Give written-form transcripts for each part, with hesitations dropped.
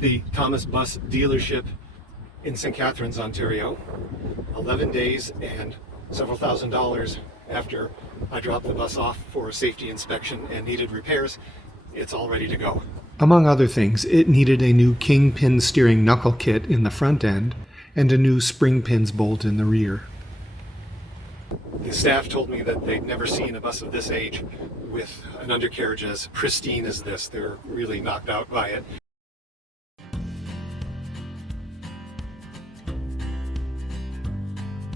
at the Thomas Bus dealership in St. Catharines, Ontario, 11 days and several $1,000s after I dropped the bus off for a safety inspection and needed repairs. It's all ready to go. Among other things, it needed a new kingpin steering knuckle kit in the front end and a new spring pins bolt in the rear. The staff told me that they'd never seen a bus of this age with an undercarriage as pristine as this. They're really knocked out by it.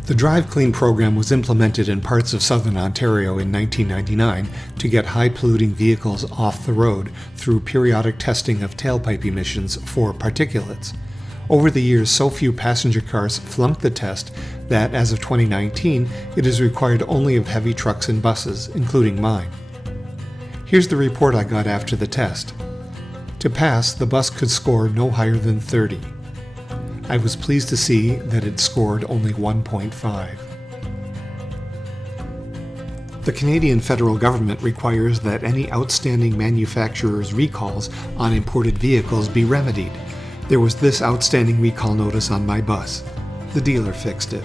The Drive Clean program was implemented in parts of southern Ontario in 1999 to get high-polluting vehicles off the road through periodic testing of tailpipe emissions for particulates. Over the years, so few passenger cars flunked the test that, as of 2019, it is required only of heavy trucks and buses, including mine. Here's the report I got after the test. To pass, the bus could score no higher than 30. I was pleased to see that it scored only 1.5. The Canadian federal government requires that any outstanding manufacturer's recalls on imported vehicles be remedied. There was this outstanding recall notice on my bus. The dealer fixed it.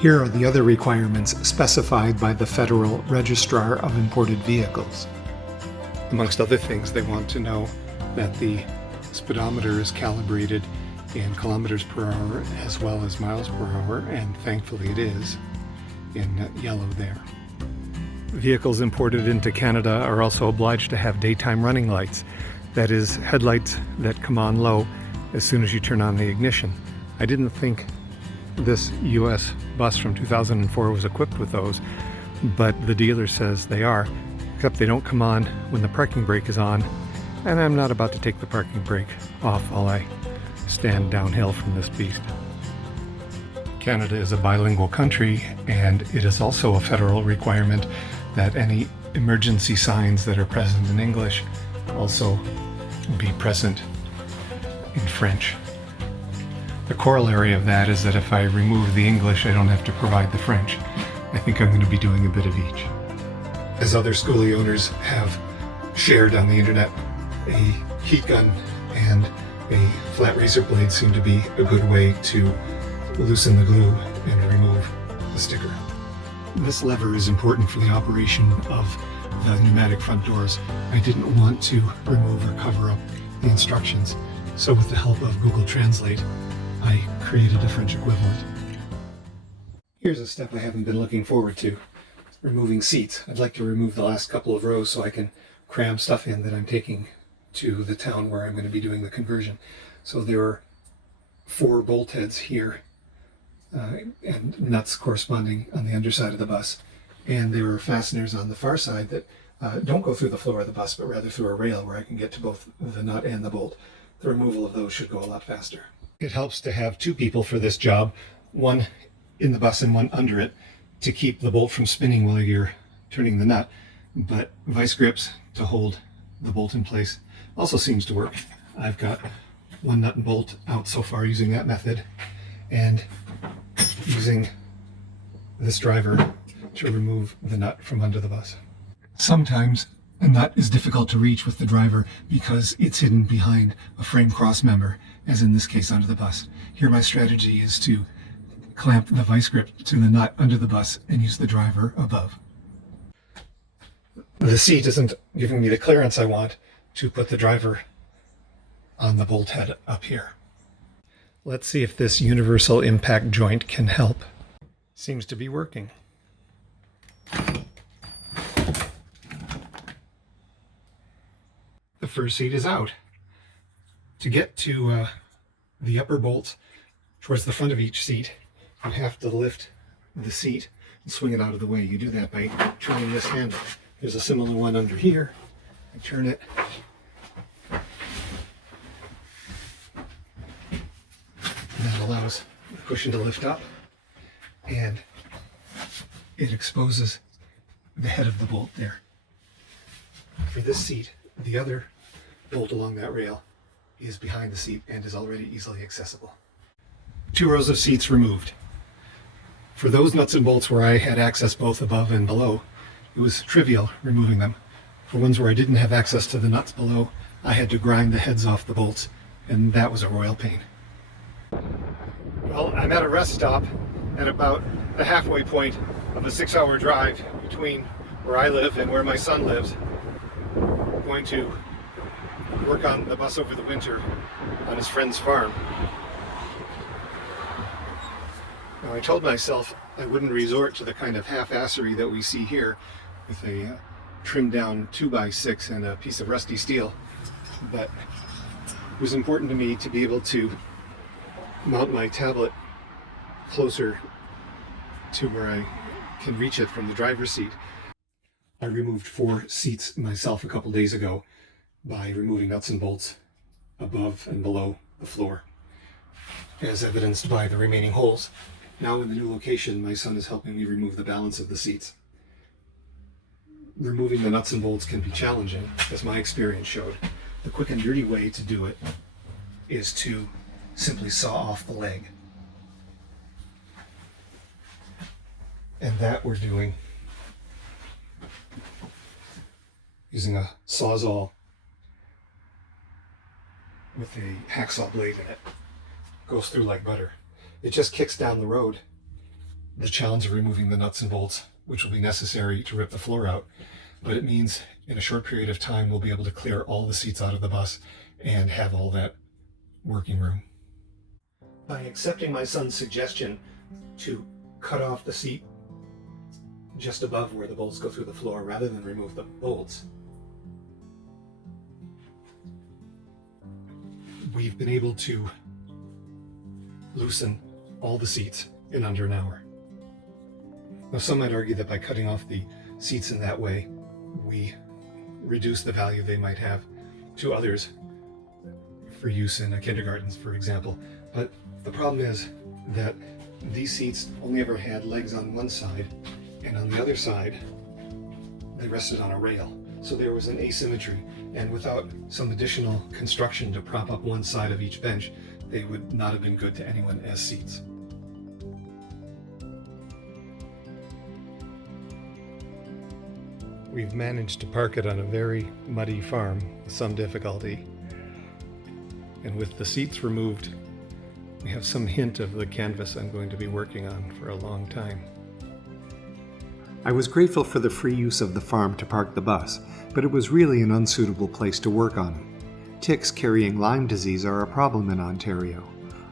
Here are the other requirements specified by the Federal Registrar of Imported Vehicles. Amongst other things, they want to know that the speedometer is calibrated in kilometers per hour as well as miles per hour, and thankfully it is in yellow there. Vehicles imported into Canada are also obliged to have daytime running lights, that is, headlights that come on low as soon as you turn on the ignition. I didn't think this US bus from 2004 was equipped with those, but the dealer says they are, except they don't come on when the parking brake is on, and I'm not about to take the parking brake off while I stand downhill from this beast. Canada is a bilingual country, and it is also a federal requirement that any emergency signs that are present in English also be present in French. The corollary of that is that if I remove the English, I don't have to provide the French. I think I'm going to be doing a bit of each. As other skoolie owners have shared on the internet, a heat gun and a flat razor blade seem to be a good way to loosen the glue and remove the sticker. This lever is important for the operation of the pneumatic front doors. I didn't want to remove or cover up the instructions, so with the help of Google Translate, I created a French equivalent. Here's a step I haven't been looking forward to: removing seats. I'd like to remove the last couple of rows so I can cram stuff in that I'm taking to the town where I'm going to be doing the conversion. So there are 4 bolt heads here and nuts corresponding on the underside of the bus. And there are fasteners on the far side that don't go through the floor of the bus, but rather through a rail where I can get to both the nut and the bolt. The removal of those should go a lot faster. It helps to have 2 people for this job, one in the bus and one under it, to keep the bolt from spinning while you're turning the nut. But vice grips to hold the bolt in place also seems to work. I've got 1 nut and bolt out so far using that method, and using this driver to remove the nut from under the bus. Sometimes a nut is difficult to reach with the driver because it's hidden behind a frame cross member, as in this case under the bus. Here my strategy is to clamp the vice grip to the nut under the bus and use the driver above. The seat isn't giving me the clearance I want to put the driver on the bolt head up here. Let's see if this universal impact joint can help. Seems to be working. The first seat is out. To get to the upper bolts towards the front of each seat, you have to lift the seat and swing it out of the way. You do that by turning this handle. There's a similar one under here. I turn it. And that allows the cushion to lift up, and it exposes the head of the bolt there. For this seat, the other bolt along that rail is behind the seat and is already easily accessible. 2 rows of seats removed. For those nuts and bolts where I had access both above and below, it was trivial removing them. For ones where I didn't have access to the nuts below, I had to grind the heads off the bolts, and that was a royal pain. Well, I'm at a rest stop at about the halfway point of a 6-hour drive between where I live and where my son lives. I'm going to work on the bus over the winter on his friend's farm. Now, I told myself I wouldn't resort to the kind of half-assery that we see here with a trimmed down 2x6 and a piece of rusty steel, but it was important to me to be able to mount my tablet closer to where I can reach it from the driver's seat. I removed 4 seats myself a couple days ago by removing nuts and bolts above and below the floor, as evidenced by the remaining holes. Now in the new location, my son is helping me remove the balance of the seats. Removing the nuts and bolts can be challenging, as my experience showed. The quick and dirty way to do it is to simply saw off the leg. And that we're doing using a Sawzall with a hacksaw blade in it. Goes through like butter. It just kicks down the road the challenge of removing the nuts and bolts, which will be necessary to rip the floor out. But it means in a short period of time, we'll be able to clear all the seats out of the bus and have all that working room. By accepting my son's suggestion to cut off the seat just above where the bolts go through the floor rather than remove the bolts, we've been able to loosen all the seats in under an hour. Now, some might argue that by cutting off the seats in that way, we reduce the value they might have to others for use in kindergartens, for example. But the problem is that these seats only ever had legs on one side, and on the other side, they rested on a rail. So there was an asymmetry, and without some additional construction to prop up one side of each bench, they would not have been good to anyone as seats. We've managed to park it on a very muddy farm with some difficulty. And with the seats removed, we have some hint of the canvas I'm going to be working on for a long time. I was grateful for the free use of the farm to park the bus, but it was really an unsuitable place to work on it. Ticks carrying Lyme disease are a problem in Ontario.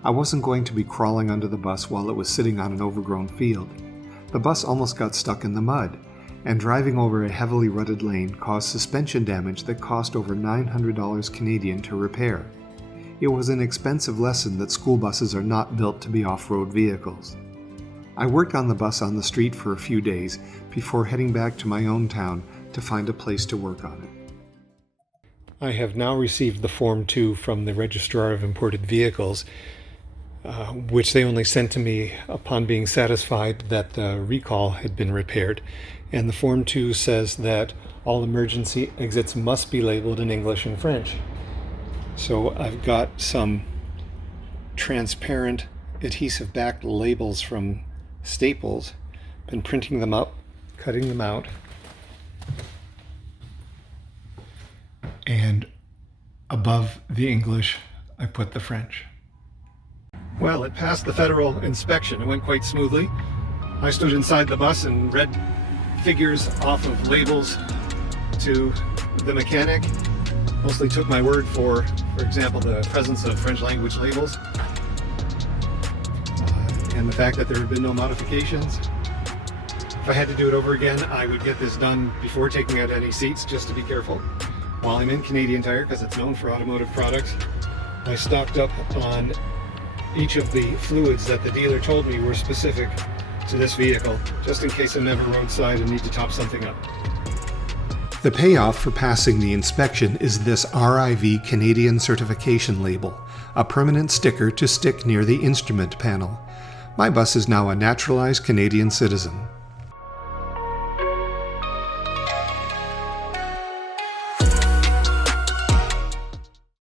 I wasn't going to be crawling under the bus while it was sitting on an overgrown field. The bus almost got stuck in the mud, and driving over a heavily rutted lane caused suspension damage that cost over $900 Canadian to repair. It was an expensive lesson that school buses are not built to be off-road vehicles. I worked on the bus on the street for a few days before heading back to my own town to find a place to work on it. I have now received the Form 2 from the Registrar of Imported Vehicles, which they only sent to me upon being satisfied that the recall had been repaired. And the Form 2 says that all emergency exits must be labeled in English and French. So I've got some transparent adhesive-backed labels from Staples, been printing them up, cutting them out, and above the English I put the French. Well, it passed the federal inspection. It went quite smoothly. I stood inside the bus and read figures off of labels to the mechanic. Mostly took my word for example, the presence of French language labels and the fact that there have been no modifications. If I had to do it over again, I would get this done before taking out any seats, just to be careful. While I'm in Canadian Tire, because it's known for automotive products, I stocked up on each of the fluids that the dealer told me were specific to this vehicle, just in case I'm ever roadside and need to top something up. The payoff for passing the inspection is this RIV Canadian certification label, a permanent sticker to stick near the instrument panel. My bus is now a naturalized Canadian citizen.